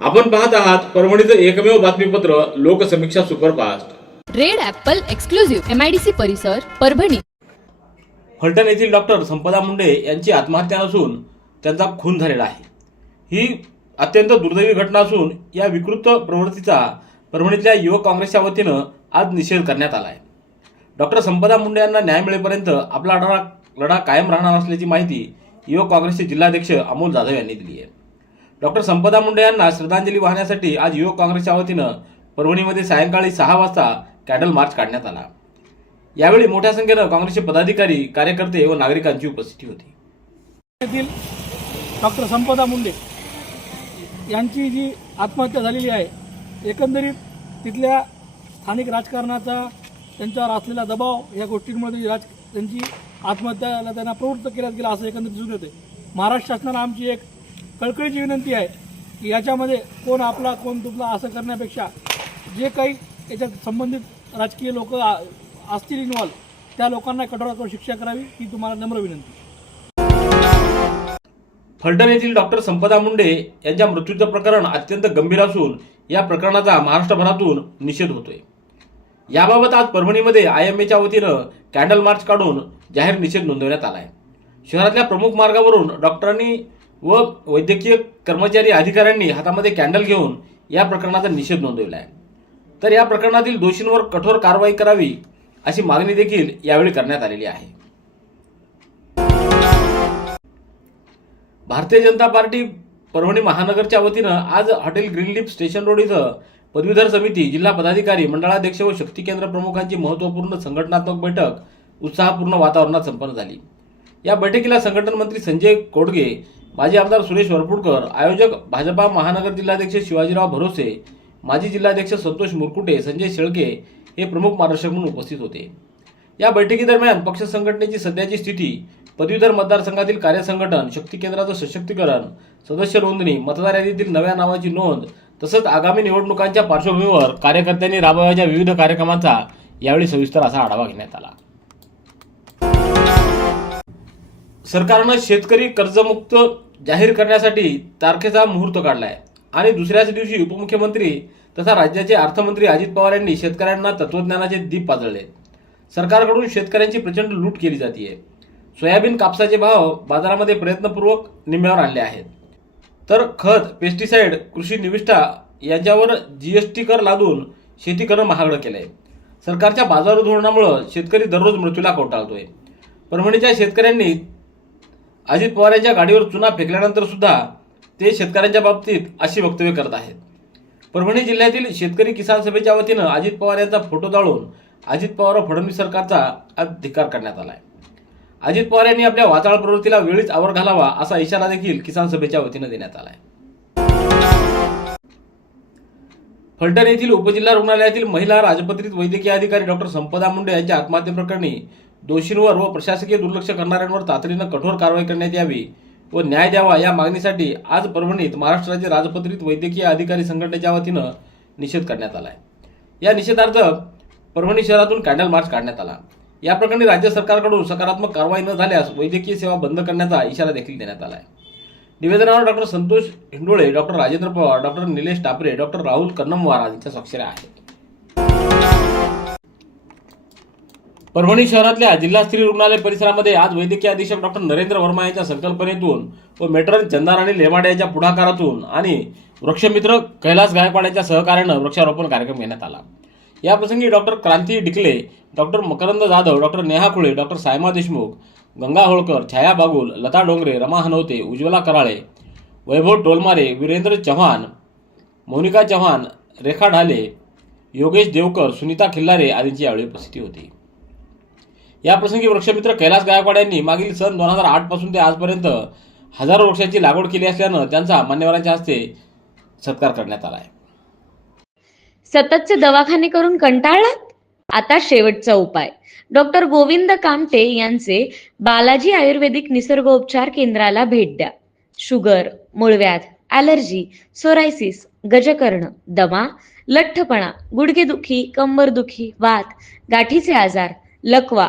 आपण पाहत आहात परभणीचं एकमेव बातमीपत्र Loksamiksha superfast. Red apple exclusive MIDC परिसर परभणी. फलटण येथील डॉक्टर संपदा मुंडे यांची आत्महत्या नसून त्यांचा खून झालेला आहे. ही अत्यंत दुर्दैवी घटना असून या विकृत प्रवृत्तीचा परभणीतल्या युवक काँग्रेसच्या वतीनं आज निषेध करण्यात आला आहे डॉक्टर संपदा मुंडे यांना न्याय मिळेपर्यंत आपला लढा लढा कायम राहणार असल्याची माहिती युवक काँग्रेसचे जिल्हाध्यक्ष अमोल जाधव यांनी दिली आहे. डॉक्टर संपदा मुंडे यांना श्रद्धांजली वाहण्यासाठी आज युवक काँग्रेसच्या वतीनं परभणीमध्ये सायंकाळी सहा वाजता कॅडल मार्च काढण्यात आला. यावेळी मोठ्या संख्येनं काँग्रेसचे पदाधिकारी कार्यकर्ते व नागरिकांची उपस्थिती होती. येथील डॉक्टर संपदा मुंडे यांची जी आत्महत्या झालेली आहे एकंदरीत तिथल्या स्थानिक राजकारणाचा त्यांच्यावर असलेला दबाव या गोष्टींमुळे त्यांची राज त्यांची आत्महत्याला त्यांना प्रवृत्त केल्यात गेला असं एकंदरीत दिसून येते महाराष्ट्र शासनाला आमची एक कळकळीची विनंती आहे की याच्यामध्ये कोण आपला कोण तुपला असं करण्यापेक्षा जे काही याच्यात संबंधित राजकीय लोक असतील इन्व्हॉल्व त्या लोकांना कठोरात कठोर शिक्षा करावी ही तुम्हाला नम्र विनंती. फलटण येथील डॉक्टर संपदा मुंडे यांच्या मृत्यूचं प्रकरण अत्यंत गंभीर असून या प्रकरणाचा महाराष्ट्रभरातून निषेध होतोय. याबाबत आज परभणीमध्ये आय एम एच्या वतीनं कॅन्डल मार्च काढून जाहीर निषेध नोंदवण्यात आला आहे शहरातल्या प्रमुख मार्गावरून डॉक्टरांनी व वैद्यकीय कर्मचारी अधिकाऱ्यांनी हातामध्ये कॅन्डल घेऊन या प्रकरणाचा निषेध नोंदवला आहे. तर या प्रकरणातील दोषींवर कठोर कारवाई करावी अशी मागणी देखील यावेळी करण्यात आलेली आहे. भारतीय जनता पार्टी परभणी महानगरच्या वतीनं आज हॉटेल ग्रीनलीफ स्टेशन रोड इथं पदवीधर समिती जिल्हा पदाधिकारी मंडळाध्यक्ष व शक्ती केंद्र प्रमुखांची महत्त्वपूर्ण संघटनात्मक बैठक उत्साहपूर्ण वातावरणात संपन्न झाली. या बैठकीला संघटन मंत्री संजय कोडगे माजी आमदार सुरेश वरपुडकर आयोजक भाजपा महानगर जिल्हाध्यक्ष शिवाजीराव भरोसे माजी जिल्हाध्यक्ष संतोष मुरकुटे संजय शेळके हे प्रमुख मार्गदर्शक म्हणून उपस्थित होते. या बैठकीदरम्यान पक्ष संघटनेची सध्याची स्थिती पदवीधर मतदारसंघातील कार्यसंघटन शक्ती केंद्राचं सशक्तीकरण सदस्य नोंदणी मतदार यादीतील नव्या नावाची नोंद तसंच आगामी निवडणुकांच्या पार्श्वभूमीवर कार्यकर्त्यांनी राबवायच्या विविध कार्यक्रमांचा यावेळी सविस्तर असा आढावा घेण्यात आला. सरकारनं शेतकरी कर्जमुक्त जाहीर करण्यासाठी तारखेचा मुहूर्त काढलाय. आणि दुसऱ्याच दिवशी उपमुख्यमंत्री तथा राज्याचे अर्थमंत्री अजित पवार यांनी शेतकऱ्यांना तत्वज्ञानाचे दीप पाजळले. सरकारकडून शेतकऱ्यांची प्रचंड लूट केली जाते सोयाबीन कापसाचे भाव बाजारामध्ये प्रयत्नपूर्वक निम्म्यावर आणले आहेत. तर खत पेस्टिसाईड कृषी निविष्ठा यांच्यावर जीएसटी कर लादून शेती करणं महागडं केलं आहे सरकारच्या बाजार धोरणामुळं शेतकरी दररोज मृत्यूला कोटाळतोय परभणीच्या शेतकऱ्यांनी अजित पवार यांच्या गाडीवर चुना फेकल्यानंतर सुद्धा ते शेतकऱ्यांच्या बाबतीत अशी वक्तव्य करत आहेत. परभणी जिल्ह्यातील शेतकरी किसान सभेच्या वतीनं अजित पवार यांचा फोटो जाळून अजित पवार व फडणवीस सरकारचा अधिकार धिक्कार करण्यात आहे अजित पवार यांनी आपल्या वाचाळ प्रवृत्तीला वेळीच आवर घालावा असा इशारा देखील किसान सभेच्या वतीनं देण्यात आलाय. फलटण येथील उपजिल्हा रुग्णालयातील महिला राजपत्रित वैद्यकीय अधिकारी डॉक्टर संपदा मुंडे यांच्या आत्महत्येप्रकरणी दोषींवर व प्रशासकीय दुर्लक्ष करणाऱ्यांवर तातडीनं कठोर कारवाई करण्यात यावी व न्याय द्यावा या मागणीसाठी आज परभणीत महाराष्ट्र राज्य राजपत्रित वैद्यकीय अधिकारी संघटनेच्या वतीनं निषेध करण्यात आला आहे या निषेधार्थ परभणी शहरातून कॅन्डल मार्च काढण्यात आला. या प्रकरणी राज्य सरकारकडून सकारात्मक कारवाई न झाल्यास वैद्यकीय सेवा बंद करण्याचा इशारा देखील देण्यात आला आहे निवेदनावर doctor Santosh Hindole doctor Rajendra Pawar doctor Nilesh Tapre doctor Rahul Kannamwar यांच्या स्वाक्षऱ्या आहेत. परभणी शहरातल्या जिल्हा स्त्री रुग्णालय परिसरामध्ये आज वैद्यकीय अधीक्षक डॉक्टर नरेंद्र वर्मा यांच्या संकल्पनेतून व मेट्रन चंदार आणि लेमाडे यांच्या पुढाकारातून आणि वृक्षमित्र कैलास गायकवाड यांच्या सहकार्यानं वृक्षारोपण कार्यक्रम घेण्यात आला. याप्रसंगी doctor Kranti Dikle doctor Makarand Jadhav doctor Neha Khule doctor Saima Deshmukh Ganga Holkar Chhaya Bagul Lata Dongre Rama Hanwate Ujjwala Karale Vaibhav Tolmare Virendra Chavan Monika Chavan Rekha Dhale Yogesh Devkar Sunita Khillare आदींची यावेळी उपस्थिती होती. या प्रसंगी वृक्षमित्र कैलास गायकवाड यांनी मागील सन दोन हजार आठपासून ते आजपर्यंत हजारो वृक्षांची लागवड केली असल्यानं त्यांचा मान्यवरांच्या हस्ते सत्कार करण्यात आला आहे. सततचे दवाखाने करून कंटाळलात? आता शेवटचा उपाय. डॉक्टर गोविंद कामटे यांचे बालाजी आयुर्वेदिक निसर्गोपचार केंद्राला भेट द्या. शुगर मूळव्याध ॲलर्जी सोरायसिस गजकर्ण दमा लठ्ठपणा गुडघेदुखी कंबरदुखी वात गाठीचे आजार लकवा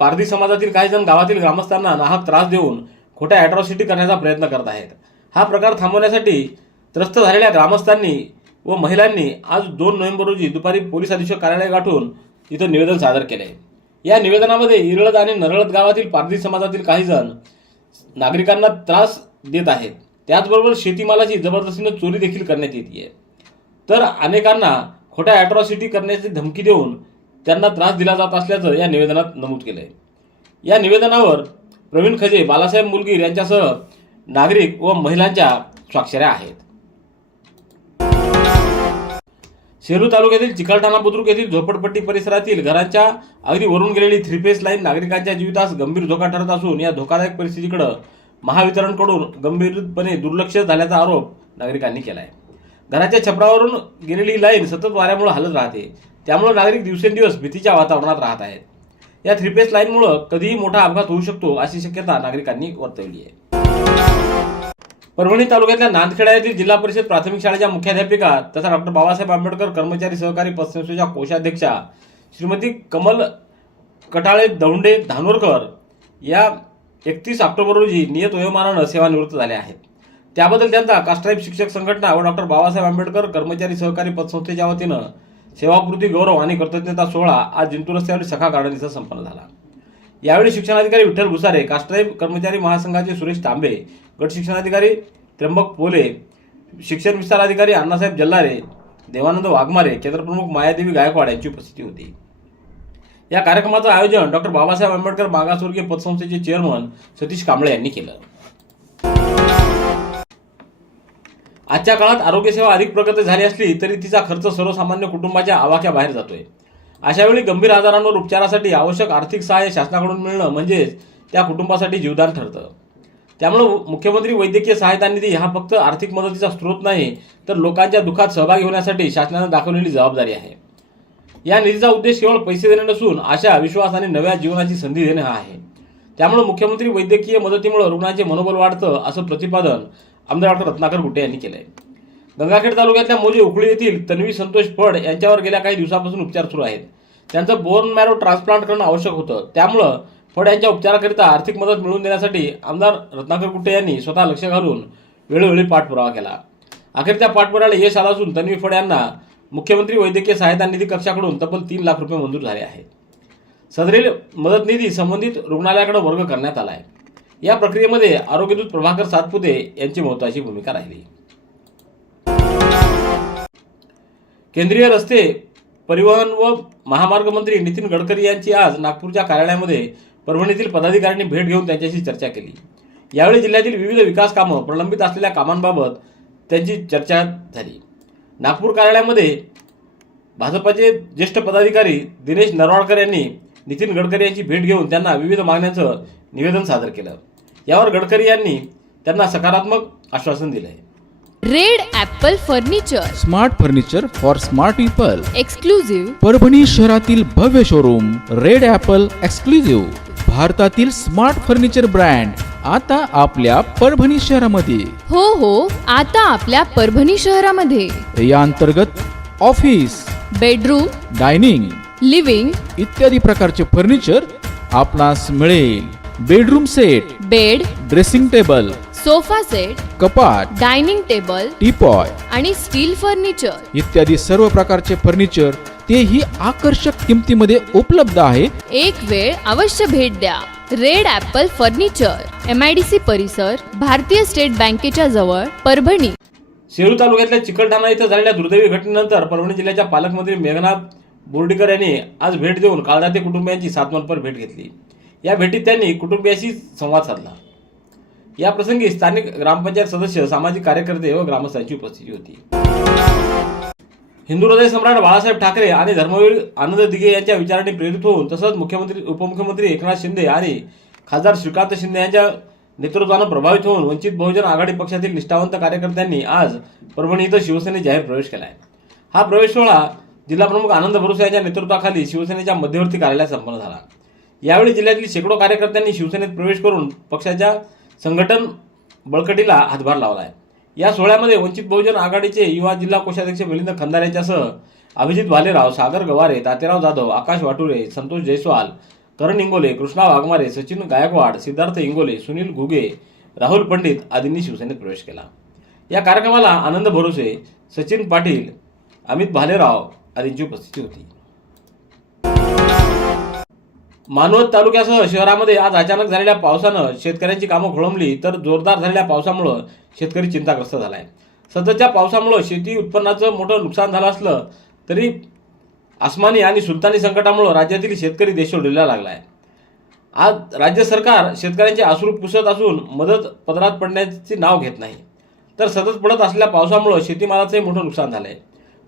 पारधी समाजातील काही जण गावातील ग्रामस्थांना नाहक त्रास देऊन खोट्या अॅट्रॉसिटी करण्याचा प्रयत्न करत आहेत. हा प्रकार थांबवण्यासाठी त्रस्त झालेल्या ग्रामस्थांनी व महिलांनी आज दोन नोव्हेंबर रोजी दुपारी पोलीस अधीक्षक कार्यालय गाठून इथं निवेदन सादर केले. या निवेदनामध्ये इरळद आणि नरळद गावातील पारधी समाजातील काही जण नागरिकांना त्रास देत आहेत. त्याचबरोबर शेतीमालाची जबरदस्तीनं चोरी देखील करण्यात येते तर अनेकांना खोट्या अॅट्रॉसिटी करण्याची धमकी देऊन त्यांना त्रास दिला जात असल्याचं या निवेदनात नमूद केलंय. या निवेदनावर प्रवीण खजे बालासाहेब मुलगीर यांच्यासह नागरिक व महिलांच्या स्वाक्षऱ्या आहेत. शेरू तालुक्यातील चिकलठाणा बुद्रुक येथील झोपडपट्टी परिसरातील घरांच्या अगदी वरून गेलेली थ्री फेस लाईन नागरिकांच्या जीवितास गंभीर धोका ठरत असून या धोकादायक परिस्थितीकडे महावितरणकडून गंभीरपणे दुर्लक्ष झाल्याचा आरोप नागरिकांनी केला आहे घराच्या छपरावरून गेलेली लाईन सतत वाऱ्यामुळे हलत राहते. त्यामुळं नागरिक दिवसेंदिवस भीतीच्या वातावरणात राहत आहेत. या थ्री फेस लाईनमुळं कधीही मोठा अपघात होऊ शकतो अशी शक्यता नागरिकांनी वर्तवली आहे. परभणी तालुक्यातल्या नांदखेडा येथील जिल्हा परिषद प्राथमिक शाळेच्या मुख्याध्यापिका तथा डॉक्टर बाबासाहेब आंबेडकर कर्मचारी सहकारी पतसंस्थेच्या कोषाध्यक्षा श्रीमती कमल कटाळे दौंडे धानोरकर या एकतीस ऑक्टोबर रोजी नियत वयोमानानं सेवानिवृत्त झाल्या आहेत. त्याबद्दल त्यांचा कास्ट्राईब शिक्षक संघटना व डॉक्टर बाबासाहेब आंबेडकर कर्मचारी सहकारी पतसंस्थेच्या वतीनं सेवाकृती गौरव आणि कृतज्ञता सोहळा आज जिंतूर रस्त्यावरील सखा गार्डन इथं संपन्न झाला. यावेळी शिक्षणाधिकारी विठ्ठल भुसारे कास्ट्राईब कर्मचारी महासंघाचे सुरेश तांबे गट शिक्षणाधिकारी त्र्यंबक पोले शिक्षण विस्तार अधिकारी अण्णासाहेब जल्लारे देवानंद वाघमारे केंद्रप्रमुख मायादेवी गायकवाड यांची उपस्थिती होती. या कार्यक्रमाचं आयोजन डॉक्टर बाबासाहेब आंबेडकर मागासवर्गीय पतसंस्थेचे चेअरमन सतीश कांबळे यांनी केलं. आजच्या काळात आरोग्यसेवा अधिक प्रगत झाली असली तरी तिचा खर्च सर्वसामान्य कुटुंबाच्या आवाक्याबाहेर जातोय. अशावेळी गंभीर आजारांवर उपचारासाठी आवश्यक आर्थिक सहाय्य शासनाकडून मिळणं म्हणजेच त्या कुटुंबासाठी जीवदान ठरतं. त्यामुळं मुख्यमंत्री वैद्यकीय सहायता निधी हा फक्त आर्थिक मदतीचा स्रोत नाही तर लोकांच्या दुःखात सहभागी होण्यासाठी शासनानं दाखवलेली जबाबदारी आहे. या निधीचा उद्देश केवळ पैसे देणे नसून आशा विश्वास आणि नव्या जीवनाची संधी देणे हा आहे. त्यामुळे मुख्यमंत्री वैद्यकीय मदतीमुळे रुग्णांचे मनोबल वाढतं असं प्रतिपादन आमदार डॉक्टर रत्नाकर गुट्टे यांनी केलं आहे गंगाखेड तालुक्यातल्या मोजे उकळी येथील तन्वी संतोष फड यांच्यावर गेल्या काही दिवसापासून उपचार सुरू आहेत. त्यांचं बोर्न मॅरो ट्रान्सप्लांट करणं आवश्यक होतं. त्यामुळं फड यांच्या उपचाराकरिता आर्थिक मदत मिळवून देण्यासाठी आमदार रत्नाकर गुट्टे यांनी स्वतः लक्ष घालून वेळोवेळी पाठपुरावा केला. अखेर त्या पाठपुराला यश आलं असून तन्वी फड यांना मुख्यमंत्री वैद्यकीय सहायता निधी कक्षाकडून तब्बल तीन लाख रुपये मंजूर झाले आहेत. सदरील मदत निधी संबंधित रुग्णालयाकडे वर्ग करण्यात आला आहे. या प्रक्रियेमध्ये आरोग्यदूत प्रभाकर सातपुते यांची महत्वाची भूमिका राहिली. केंद्रीय रस्ते परिवहन व महामार्ग मंत्री नितीन गडकरी यांची आज नागपूरच्या कार्यालयामध्ये परभणीतील पदाधिकाऱ्यांनी भेट घेऊन त्यांच्याशी चर्चा केली. यावेळी जिल्ह्यातील विविध विकास कामं प्रलंबित असलेल्या कामांबाबत त्यांची चर्चा झाली. नागपूर कार्यालयामध्ये भाजपाचे ज्येष्ठ पदाधिकारी दिनेश नरवाडकर यांनी नितीन गडकरी यांची भेट घेऊन त्यांना विविध मागण्यांचं निवेदन सादर केलं. यावर गडकरी यांनी त्यांना सकारात्मक आश्वासन दिलंय red apple furniture. Smart furniture for smart people. Exclusive Parbhani शहरातील भव्य शोरूम रेड ॲपल एक्सक्लुझिव्ह भारतातील स्मार्ट फर्निचर ब्रँड आता आपल्या परभणी शहरामध्ये. हो हो आता आपल्या परभणी शहरामध्ये. या अंतर्गत ऑफिस बेडरूम डायनिंग लिव्हिंग इत्यादी प्रकारचे फर्निचर आपणास मिळेल. Bedroom set bed dressing table sofa set कपाट डायनिंग टेबल टीपॉय आणि स्टील फर्निचर. इत्यादी सर्व प्रकारचे फर्निचर तेही आकर्षक किमतीमध्ये उपलब्ध आहे. एक वेळ अवश्य भेट द्या. Red apple furniture M I D C परिसर भारतीय स्टेट बँकेच्या जवळ परभणी. सेलू तालुक्यातल्या चिकलठाणा इथं झालेल्या दुर्दैवी घटनेनंतर परभणी जिल्ह्याच्या पालकमंत्री मेघनाथ बोर्डीकर यांनी आज भेट देऊन काळदाते कुटुंबियांची सातमनपर भेट घेतली. या भेटीत त्यांनी कुटुंबियाशी संवाद साधला. या प्रसंगी स्थानिक ग्रामपंचायत सदस्य सामाजिक कार्यकर्ते व ग्रामस्थांची उपस्थिती होती. हिंदू हृदय सम्राट बाळासाहेब ठाकरे आणि धर्मवीर आनंद दिघे यांच्या विचारांनी प्रेरित होऊन तसंच मुख्यमंत्री उपमुख्यमंत्री एकनाथ शिंदे आणि खासदार श्रीकांत शिंदे यांच्या नेतृत्वानं प्रभावित होऊन वंचित बहुजन आघाडी पक्षातील निष्ठावंत कार्यकर्त्यांनी आज परभणी इथं शिवसेनेत जाहीर प्रवेश केला आहे हा प्रवेश सोहळा जिल्हाप्रमुख आनंद भरोसे यांच्या नेतृत्वाखाली शिवसेनेच्या मध्यवर्ती कार्यालयात संपन्न झाला. यावेळी जिल्ह्यातील शेकडो कार्यकर्त्यांनी शिवसेनेत प्रवेश करून पक्षाच्या संघटन बळकटीला हातभार लावला आहे या सोहळ्यामध्ये वंचित बहुजन आघाडीचे युवा जिल्हा कोषाध्यक्ष मिलिंद खंदार यांच्यासह अभिजित भालेराव सागर गवारे तातेराव जाधव आकाश वाटुरे संतोष जयस्वाल करण इंगोले कृष्णा वाघमारे सचिन गायकवाड सिद्धार्थ इंगोले सुनील घुगे राहुल पंडित आदींनी शिवसेनेत प्रवेश केला. या कार्यक्रमाला आनंद भरोसे सचिन पाटील अमित भालेराव आदींची उपस्थिती होती. मानवत तालुक्यासह शहरामध्ये आज अचानक झालेल्या पावसानं शेतकऱ्यांची कामं खोळंबली तर जोरदार झालेल्या पावसामुळं शेतकरी चिंताग्रस्त झाला आहे सततच्या पावसामुळं शेती उत्पन्नाचं मोठं नुकसान झालं असलं तरी आसमानी आणि सुलतानी संकटामुळं राज्यातील शेतकरी देशोडीला लागला आहे आज राज्य सरकार शेतकऱ्यांचे अश्रू पुसत असून मदत पदरात पडण्याचे नाव घेत नाही. तर सतत पडत असलेल्या पावसामुळं शेतीमालाचंही मोठं नुकसान झालं आहे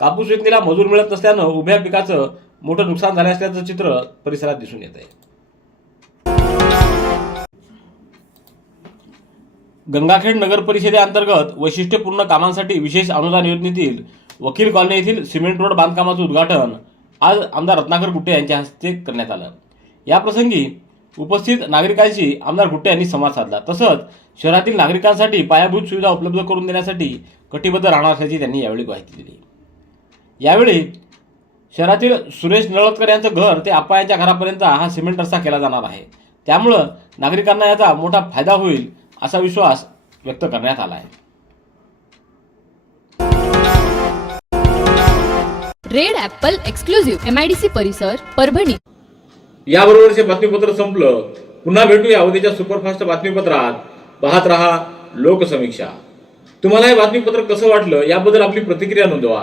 कापूस विकणीला मजूर मिळत नसल्यानं उभ्या पिकाचं मोठं नुकसान झालं असल्याचं चित्र परिसरात दिसून येत आहे गंगाखेड नगर परिषदेअंतर्गत वैशिष्ट्यपूर्ण कामांसाठी विशेष अनुदान योजनेतील वकील कॉलनी येथील सिमेंट रोड बांधकामाचं उद्घाटन आज आमदार रत्नाकर गुट्टे यांच्या हस्ते करण्यात आलं. याप्रसंगी उपस्थित नागरिकांशी आमदार गुट्टे यांनी संवाद साधला. तसंच शहरातील नागरिकांसाठी पायाभूत सुविधा उपलब्ध करून देण्यासाठी कटिबद्ध राहणार असल्याची त्यांनी यावेळी माहिती दिली. यावेळी शहरातील सुरेश नळतकर यांचं घर ते आप्पा यांच्या घरापर्यंत हा सिमेंट रस्ता केला जाणार आहे. त्यामुळं नागरिकांना याचा मोठा फायदा होईल असा विश्वास व्यक्त करण्यात आला आहे. Red apple exclusive M I D C परिसर परभणी. याबरोबरचे बातमीपत्र संपलं. पुन्हा भेटूया उद्याच्या सुपरफास्ट बातमीपत्रात. पाहत रहा लोकसमीक्षा. तुम्हाला हे बातमीपत्र कसं वाटलं याबद्दल आपली प्रतिक्रिया नोंदवा.